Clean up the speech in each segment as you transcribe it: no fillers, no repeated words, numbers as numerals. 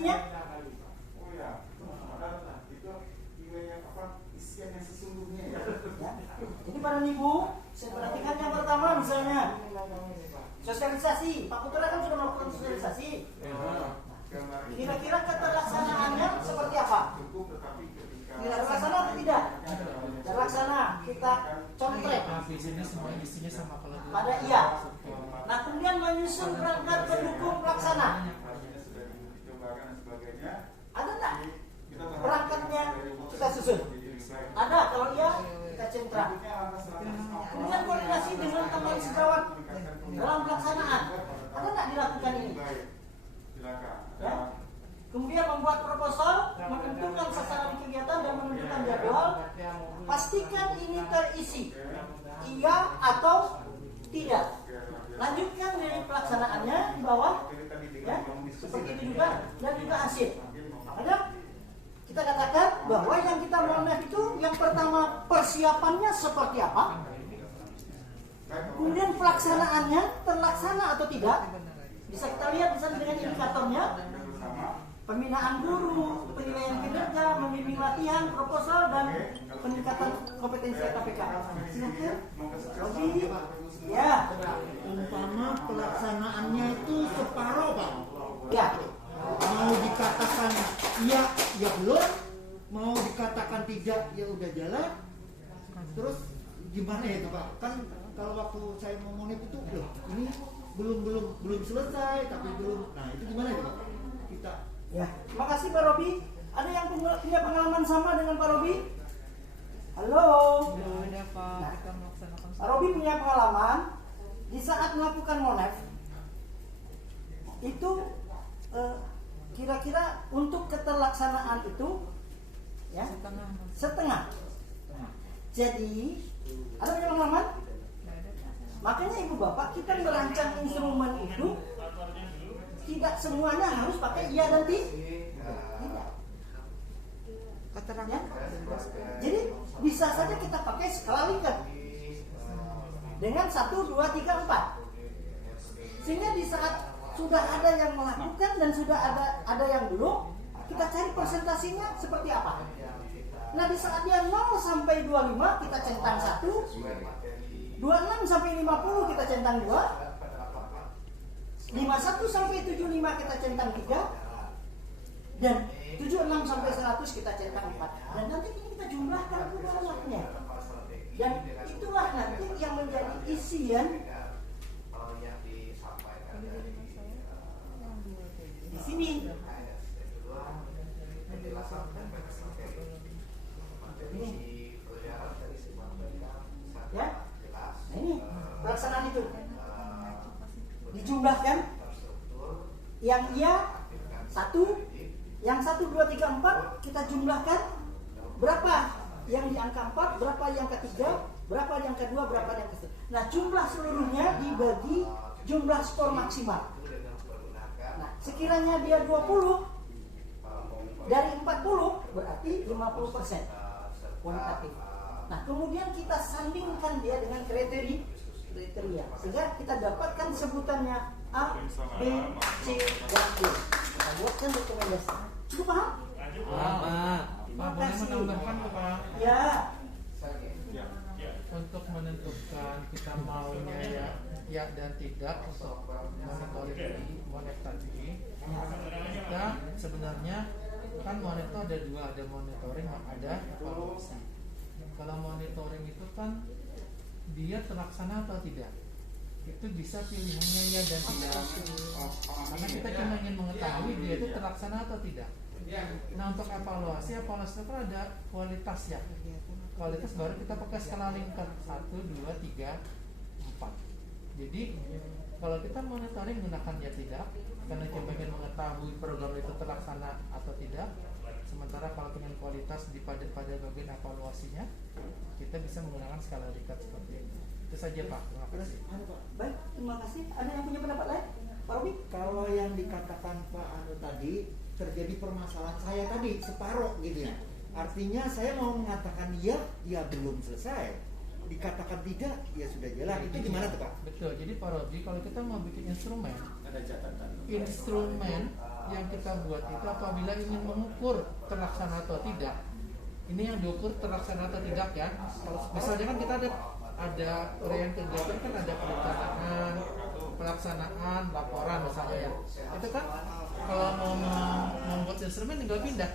isinya? Oh ya, itu isian yang sesungguhnya ya. Jadi para ibu, saya perhatikan yang pertama misalnya sosialisasi. Pak Putra kan sudah melakukan sosialisasi. Kira-kira keterlaksanaannya seperti apa? Terlaksana atau tidak? Terlaksana. Kita contrek isinya sama kalau pada iya. Nah kemudian menyusun perangkat pendukung pelaksana. Ada tak perangkatnya kita susun? Ada, kalau iya kita centra. Kemudian koordinasi dengan teman sejawat dalam pelaksanaan. Ada tak dilakukan ini? Ya. Kemudian membuat proposal, menentukan sasaran kegiatan dan menentukan jadwal. Pastikan ini terisi, iya atau tidak. Lanjutkan dari pelaksanaannya di bawah, ya, seperti itu juga, dan juga hasil. Makanya kita katakan bahwa yang kita monef itu yang pertama persiapannya seperti apa, kemudian pelaksanaannya terlaksana atau tidak. Bisa kita lihat di sana dengan indikatornya. Pembinaan guru, penilaian kinerja, membimbing latihan, proposal, dan peningkatan kompetensi KPK. Silakan. Robi. Ya. Umpama pelaksanaannya itu separuh, Pak. Ya. Mau dikatakan iya, ya belum. Mau dikatakan tidak, ya udah jalan. Terus gimana ya, Pak? Kan kalau waktu saya mau monep itu, loh, ini belum selesai, tapi belum. Nah, itu gimana ya, Pak? Kita. Ya, terima kasih Pak Robi. Ada yang punya pengalaman sama dengan Pak Robi? Halo. Ada Pak. Nah, Kita melaksanakan. Pak Robi punya pengalaman di saat melakukan monef itu kira-kira untuk keterlaksanaan itu ya setengah. Jadi ada punya pengalaman? Makanya ibu bapak kita merancang instrumen itu tidak semuanya harus pakai iya dan tidak. Keterangan. Jadi bisa saja kita pakai skala Likert dengan 1, 2, 3, 4. Sehingga di saat sudah ada yang melakukan dan sudah ada yang belum, kita cari persentasinya seperti apa. Nah di saat dia 0 sampai 25 kita centang 1, 26 sampai 50 kita centang 2, 51 sampai 75 kita centang 3, dan 76 sampai 100 kita centang 4. Dan nanti ini kita jumlahkan ke bawahnya. Dan itulah nanti yang menjadi isian di sini. Ini. Ya. Nah ini pelaksanaan itu. Dijumlahkan yang iya 1, yang 1, 2, 3, 4 kita jumlahkan berapa yang di angka 4, berapa yang ketiga, berapa yang kedua, berapa yang ketiga. Nah jumlah seluruhnya dibagi jumlah skor maksimal. Nah sekiranya dia 20 dari 40 berarti 50% kualitatif. Nah kemudian kita sandingkan dia dengan kriteria sehingga kita dapatkan sebutannya A, B, C, dan D. Kita buatkan rekomendasi. Cukup paham? Pak, boleh menambahkan Pak? Ya. Untuk menentukan kita maunya ya dan tidak untuk monitoring monet tadi, kita sebenarnya kan monet itu ada dua, ada monitoring, ada evaluasi. Kalau monitoring itu kan dia terlaksana atau tidak, itu bisa pilihannya ya dan tidak. Karena kita cuma ingin mengetahui dia itu terlaksana atau tidak. Nah untuk evaluasi itu kan ada kualitas ya. Kualitas baru kita pakai skala Likert 1, 2, 3, 4. Jadi kalau kita monitoring menggunakan ya tidak, karena kita ingin mengetahui program itu terlaksana atau tidak. Sementara kalau dengan kualitas pada bagian evaluasinya, kita bisa menggunakan skala Likert seperti itu. Itu saja Pak. Terima kasih. Baik, terima kasih. Ada yang punya pendapat lain? Pak Robi? Kalau yang dikatakan Pak Anu tadi terjadi permasalahan saya tadi separuh gitu ya. Artinya saya mau mengatakan iya, ya belum selesai. Dikatakan tidak, ya sudah jalan. Itu gimana tuh Pak? Betul. Jadi Pak Robi, kalau kita mau bikin instrumen, Ada catatan. instrumen yang kita buat itu apabila ingin mengukur terlaksana atau tidak. Ini yang diukur terlaksana atau tidak ya. Kalau misalnya kan kita ada uraian kegiatan kan ada perencanaan, pelaksanaan, laporan misalnya ya. Itu kan kalau mau membuat instrumen tinggal pindah.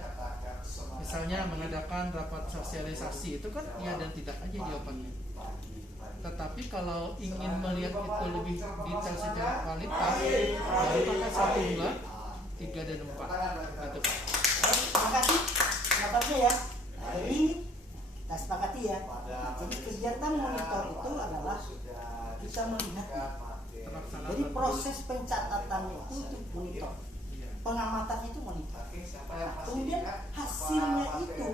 Misalnya mengadakan rapat sosialisasi itu kan ya dan tidak aja jawabannya. Tetapi kalau ingin melihat itu lebih detail secara kualitas, baru pakai 1, 2, 3 dan 4 gitu Pak. Terima kasih pendapatnya ya. Nah, ini kita sepakati ya. Jadi kegiatan monitor itu adalah kita melihat. Jadi proses pencatatannya itu monitor, pengamatan itu monitor. Nah, kemudian hasilnya itu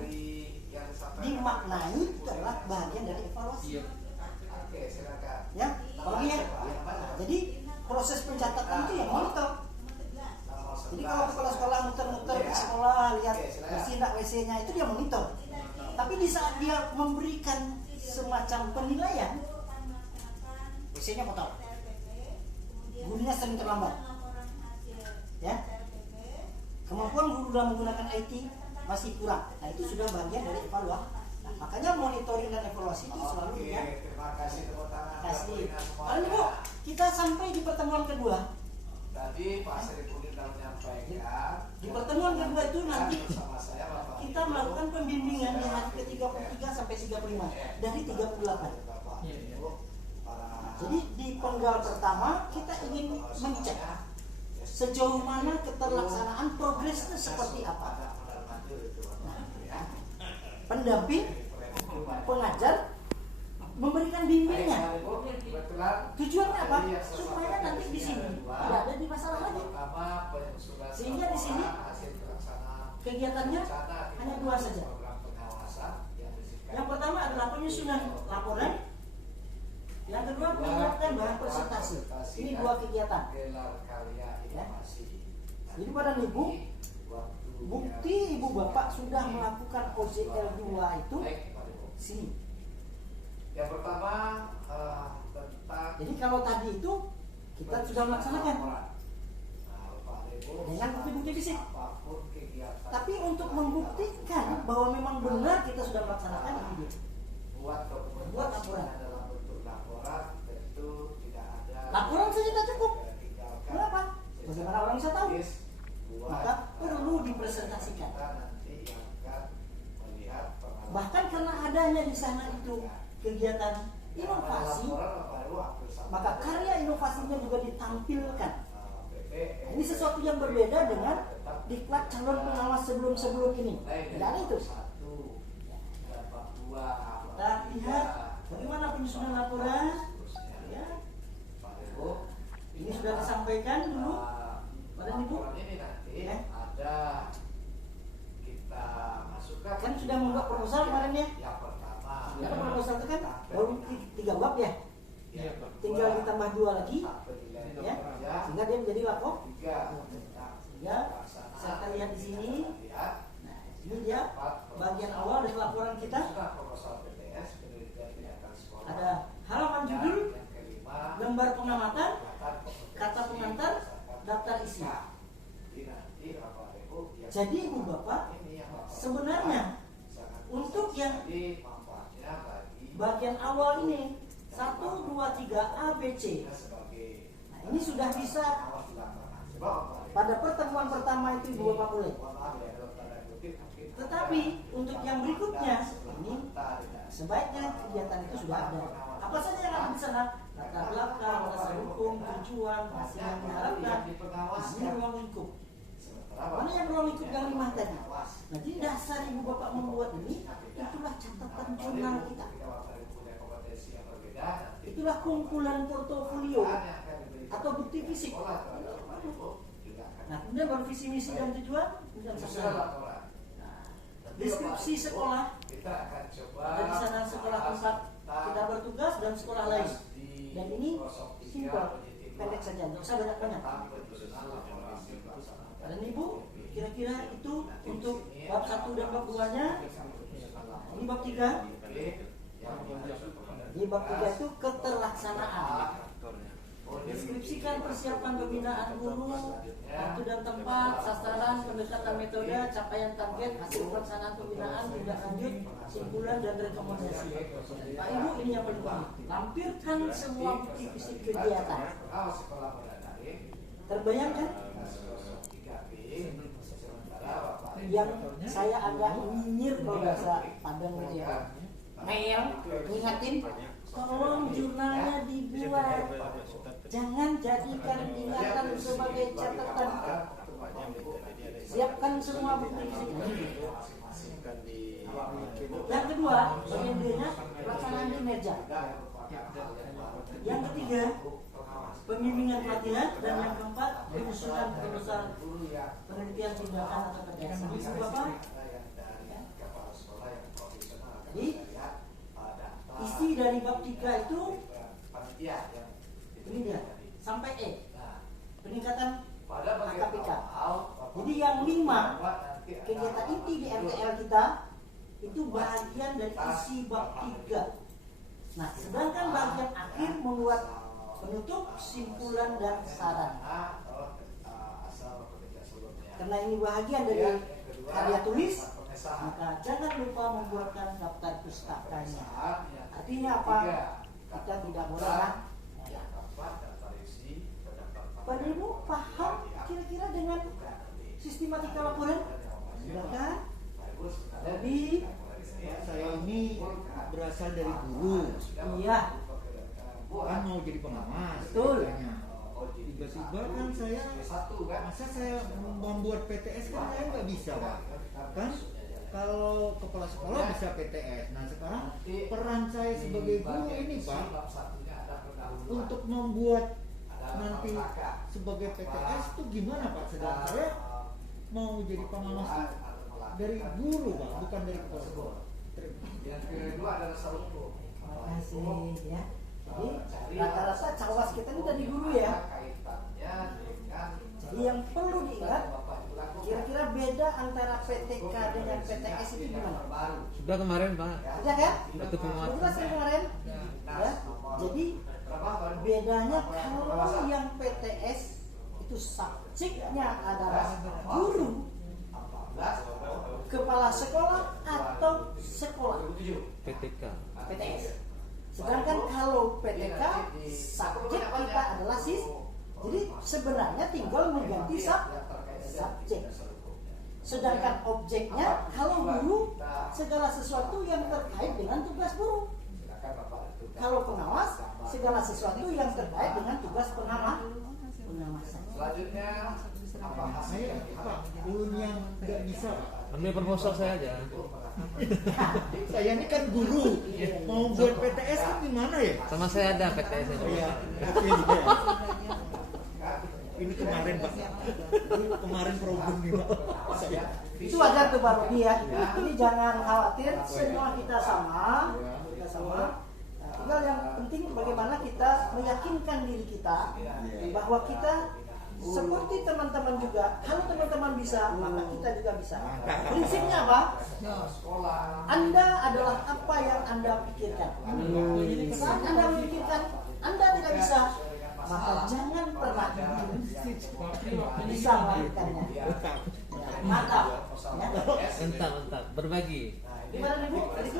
dimaknai adalah bagian dari evaluasi. Ya, kalau ya. Nah, jadi proses pencatatan itu ya monitor. Jadi kalau kepala sekolah muter-muter di sekolah lihat bersih nggak WC-nya itu dia monitor. Tapi di saat dia memberikan semacam penilaian, WC-nya kotor, gurunya sering terlambat, ya, kemampuan guru dalam menggunakan IT masih kurang. Nah itu sudah bagian dari evaluasi. Nah, makanya monitoring dan evaluasi itu selalu ya. Terima kasih tepuk tangan. Lalu Bu, kita sampai di pertemuan kedua. Tadi Pak Sri Pudin telah menyampaikan Di pertemuan kedua itu nanti bersama saya Bapak kita melakukan pembimbingan di hari ke-33 sampai 35 dari 38. Jadi di penggal pertama kita ingin mengecek sejauh mana keterlaksanaan progresnya seperti apa. Nah, pendamping, pengajar memberikan bimbingan. Tujuannya apa? Supaya nanti di sini tidak ada di masalah lagi. Sehingga di sini kegiatannya hanya 2 saja. Yang pertama adalah penyusunan laporan. Yang kedua menyiapkan bahan presentasi. Ini 2 kegiatan. Ya. Jadi pada Ibu, bukti Ibu Bapak sudah melakukan OJL 2 itu sini. Yang pertama tentang. Jadi kalau tadi itu kita sudah melaksanakan dengan bukti-bukti fisik. Tapi untuk membuktikan bahwa memang benar kita sudah melaksanakan ini, Buat laporan. dalam bentuk laporan tentu tidak ada. Laporan saja tidak cukup. Kenapa? Bagaimana orang bisa tahu? Maka perlu dipresentasikan. Nanti yang akan melihat Bahkan karena adanya di sana itu kegiatan inovasi, maka karya inovasinya juga ditampilkan. Ini sesuatu yang berbeda dengan diklat calon pengawas sebelum-sebelum ini. Tidak ada itu. Kita lihat bagaimana penyusunan laporan. Ya. Ini sudah disampaikan dulu pada Ibu. Ini ada kita masukkan. Kan sudah membuat proposal kemarin ya. Yang pertama. Ya, proposal itu kan baru 3 bab ya. Iya Pak. Tinggal ditambah 2 lagi. Ya. Sehingga dia menjadi lapor. Ya, saya lihat di sini. Nah, ini dia bagian awal dari laporan kita. Ada halaman judul, lembar pengamatan, kata pengantar, daftar isi. Jadi Ibu Bapak, sebenarnya untuk yang bagian awal ini 1, 2, 3 A, B, C. Nah, ini sudah bisa pada pertemuan pertama itu Ibu Bapak boleh. Tetapi untuk yang berikutnya ini sebaiknya kegiatan itu sudah ada. Apa saja yang ada di sana? Latar belakang, dasar hukum, tujuan, hasil yang diharapkan. Ini ruang lingkup. Mana yang ruang lingkup yang 5 tadi? Nanti dasar Ibu Bapak membuat ini, itulah catatan jurnal kita. Itulah kumpulan portofolio atau bukti fisik. Nah, kemudian baru visi misi dan tujuan dan selesai. Deskripsi sekolah, ada di sana sekolah tempat kita bertugas dan sekolah lain. Dan ini simpel, pendek saja, nggak usah banyak-banyak. Dan Ibu, kira-kira itu untuk bab 1 dan bab 2-nya. Ini bab 3. Di bab 3 itu keterlaksanaan. Deskripsikan persiapan pembinaan guru, waktu dan tempat, sasaran, pendekatan metode, capaian target, hasil pelaksanaan pembinaan, tindak lanjut, simpulan dan rekomendasi. Pak Ibu, ini yang paling penting. Lampirkan semua bukti fisik kegiatan. Terbayangkan? Yang saya agak nyinyir kalau bahasa Padang gitu ya. Meyel, ingatin, tolong jurnalnya dibuat. Jangan jadikan ingatan sebagai catatan. Siapkan semua bukti fisik. Yang kedua, bagian D-nya pelaksanaan kinerja. Yang ketiga, pembimbingan pelatihan, dan yang keempat, penyusunan kelulusan penelitian tindakan atau kerjasama. Ibu Bapak, jadi isi dari bab 3 itu ini dia, sampai E, peningkatan KPK. Jadi yang 5 kegiatan inti di RTL kita itu bagian dari isi bab 3. Nah, sedangkan bagian akhir membuat penutup, simpulan, dan saran. Karena ini bagian dari karya tulis, maka jangan lupa membuatkan daftar pustakanya. Artinya apa? Kita tidak boleh kan? Pak Ibu paham kira-kira dengan sistematika laporan? Sudah kan? Jadi Saya ini berasal dari guru, iya, kan mau jadi pengawas. Betul. Katanya. Tiba-tiba kan masa saya membuat PTS kan saya nggak bisa, Pak. Kan kalau kepala sekolah bisa PTS. Nah sekarang peran saya sebagai guru ini, Pak, untuk membuat nanti sebagai PTS itu gimana, Pak? Sedang saya mau jadi pengawas itu dari guru, Pak, bukan dari kepala sekolah. Yang kedua adalah salur. terima kasih ya. Jadi rata-rata cawas kita ini dari guru ya. Jadi yang perlu diingat, kira-kira beda antara PTK dengan PTS itu gimana? Sudah kemarin Pak. Sudah kan? Waktu penguatan. Sudah kan kemarin? Ya. Jadi bedanya kalau yang PTS itu subjeknya adalah guru, kepala sekolah atau sekolah. PTK. PTS. Sedangkan kalau PTK subjek kita adalah sis. Jadi sebenarnya tinggal mengganti subjek. Sedangkan objeknya kalau guru segala sesuatu yang terkait dengan tugas guru. Kalau pengawas segala sesuatu yang terkait dengan tugas pengawasan. Selanjutnya apa Saya, Pak, ulun yang nggak bisa, Pak. Ambil perposok saya aja. Saya ini kan guru, mau buat PTS itu gimana ya? Sama saya ada PTS nya. Iya, tapi juga ya. Ini kemarin, Pak. Ini kemarin problem nih, Pak. Saya. Itu wajar tuh Pak Rodi ya. Ini jangan khawatir, semua kita sama. Kita sama. Nah, tinggal yang penting bagaimana kita meyakinkan diri kita bahwa kita seperti teman-teman juga. Kalau teman-teman bisa, maka kita juga bisa. Prinsipnya apa? Anda adalah apa yang Anda pikirkan. Saat Anda memikirkan Anda tidak bisa, maka jangan pernah bisa melakukannya. Mantap. Ya. Entah, berbagi. Gimana Ibu? Tadi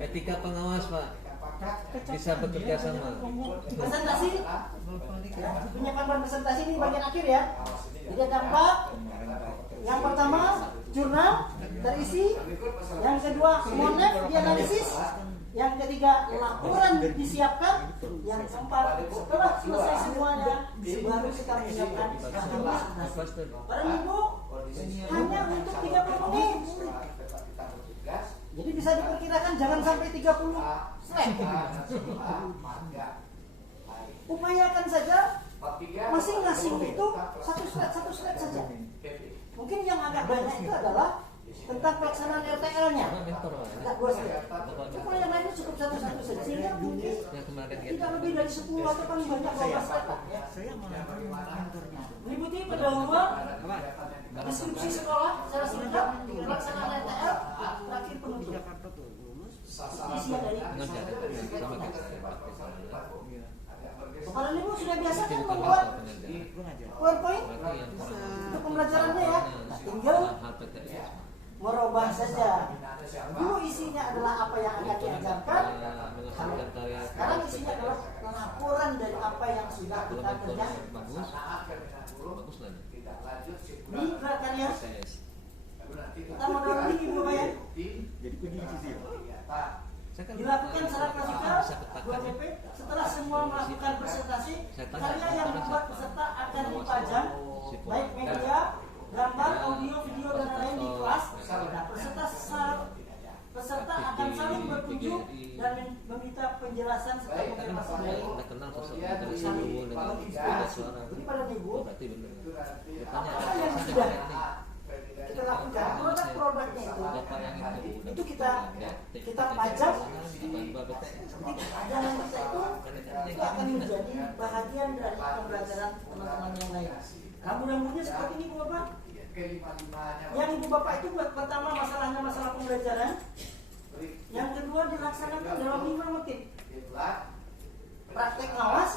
Etika pengawas Pak. Bisa bekerja sama. presentasi, penyiapan presentasi ini bagian akhir ya. Jadi ada 4. Yang pertama jurnal terisi, yang kedua monef dianalisis, yang ketiga laporan disiapkan, yang keempat setelah selesai semuanya baru kita menyiapkan presentasi. Para Ibu hanya untuk 30 menit. Jadi bisa diperkirakan jangan sampai 30 slide. Upayakan saja masing-masing itu satu slide saja. Mungkin yang agak banyak itu adalah tentang pelaksanaan RTL-nya. Enggak 2 slide. Kalau yang lainnya cukup satu-satu saja. Sehingga mungkin Yang kemarin tidak lebih dari 10 atau paling banyak 12 slide lah. Meliputi pendahuluan, deskripsi sekolah secara singkat, pelaksanaan RTL, terakhir penutup. Isinya dari Sama kita. pembagian Bapak dan Ibu sudah biasa Berarti kan bukan membuat masalah pengajar. PowerPoint Berarti yang untuk pembelajarannya ya. Nah, tinggal hal PTS. merubah saja. Dulu isinya adalah apa yang akan diajarkan. Menghasilkan karya. Sekarang isinya adalah laporan dari apa yang sudah Kalau kita metode kerjakan. bagus, bagus lah. Di gerakannya Jadi kita modal tinggi Bapak ya. Jadi kunci sih. Saya kan Dilakukan secara klasikal bisa katakan 2 PP. Setelah semua melakukan presentasi, Saya tanya, karya yang sekarang dibuat siapa? peserta akan dipajang baik media, gambar, audio, video dan lain di kelas. Nah, peserta akan saling berkunjung dan meminta penjelasan serta karena konfirmasi saya dari udah kenal sosok dari Sinuwun dengan beda suara. Jadi pada Ibu, Oh, berarti benar. Dia tanya apa yang saya sudah teknik. kita lakukan produk-produknya Bapak yang itu kita pajang. PTS. Pajangan kita itu akan menjadi bahagian dari pembelajaran teman-teman yang lain. Rambu-rambunya seperti ini Bu Bapak. Yang Ibu Bapak itu pertama masalahnya masalah pembelajaran. Yang kedua dilaksanakan dalam 5 menit. Praktek ngawas.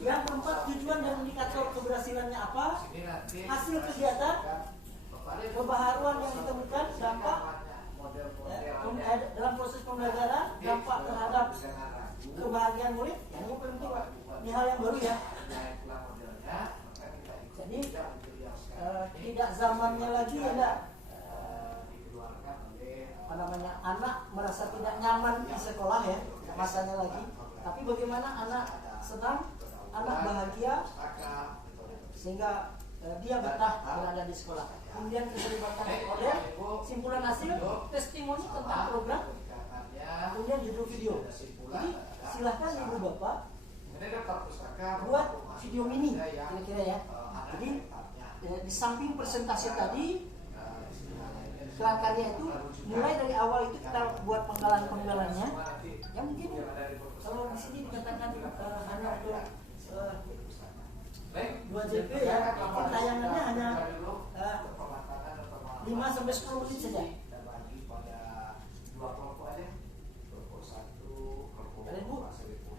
Yang keempat tujuan dan indikator keberhasilannya apa. Hasil kegiatan. Kebaharuan yang ditemukan, dampak dalam proses pembelajaran, dampak terhadap kebahagiaan murid. Ini yang penting Pak. Ini hal yang baru ya. Jadi tidak zamannya lagi ada apa namanya anak merasa tidak nyaman di sekolah ya, masanya lagi. Tapi bagaimana anak senang, anak bahagia sehingga dia betah berada di sekolah. Kemudian keterlibatan order, simpulan hasil, testimoni tentang program, kemudian judul video. Jadi silahkan Ibu Bapak buat video mini kira-kira ya. Jadi di samping presentasi tadi karya itu mulai dari awal itu kita buat penggalan-penggalannya. Ya mungkin kalau di sini dikatakan hanya untuk 2 JP ya, tayangannya hanya 5-10 menit saja. Dan Bu,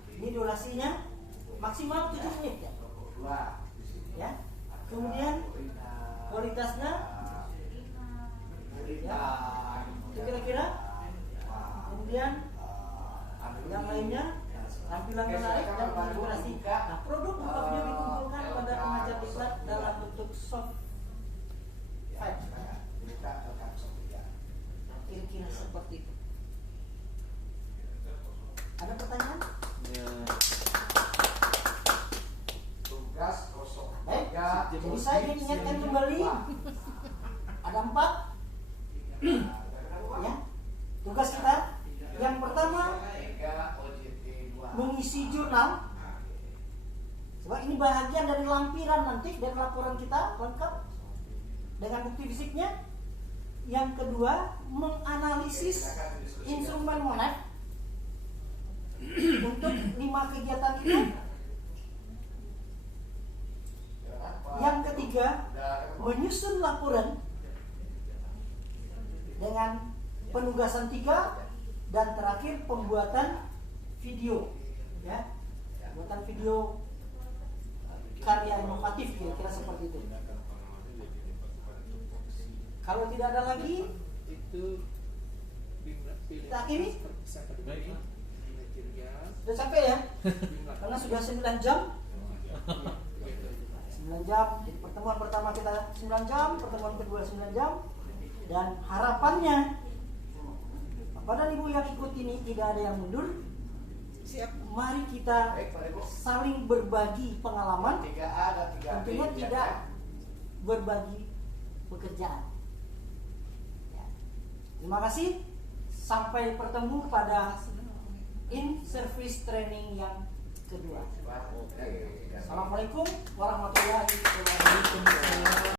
ini durasinya maksimal 7 menit ya. Ya. Kemudian kualitasnya ya, kira-kira. Kemudian yang lainnya tampilan menarik dan integrasi. Nah, produk buka video dikumpulkan pada pengajar diklat dalam bentuk soft file. Kira-kira seperti itu. Ada pertanyaan? Ya. Baik, jadi saya ingatkan kembali ada 4 ya tugas kita. Yang pertama mengisi jurnal. Sebab ini bahagian dari lampiran nanti dan laporan kita lengkap dengan bukti fisiknya. Yang kedua menganalisis instrumen Monet untuk 5 kegiatan itu. Yang ketiga menyusun laporan dengan penugasan 3 dan terakhir pembuatan video ya, pembuatan video karya inovatif kira-kira seperti itu. Kalau tidak ada lagi kita akhiri. Sudah sampai ya, karena sudah 9 jam. 9 jam, jadi pertemuan pertama kita 9 jam, pertemuan kedua 9 jam. Dan harapannya Bapak dan Ibu yang ikut ini tidak ada yang mundur. Mari kita saling berbagi pengalaman. Tentunya tidak berbagi pekerjaan ya. Terima kasih. Sampai bertemu pada in service training yang kedua. Assalamualaikum warahmatullahi wabarakatuh.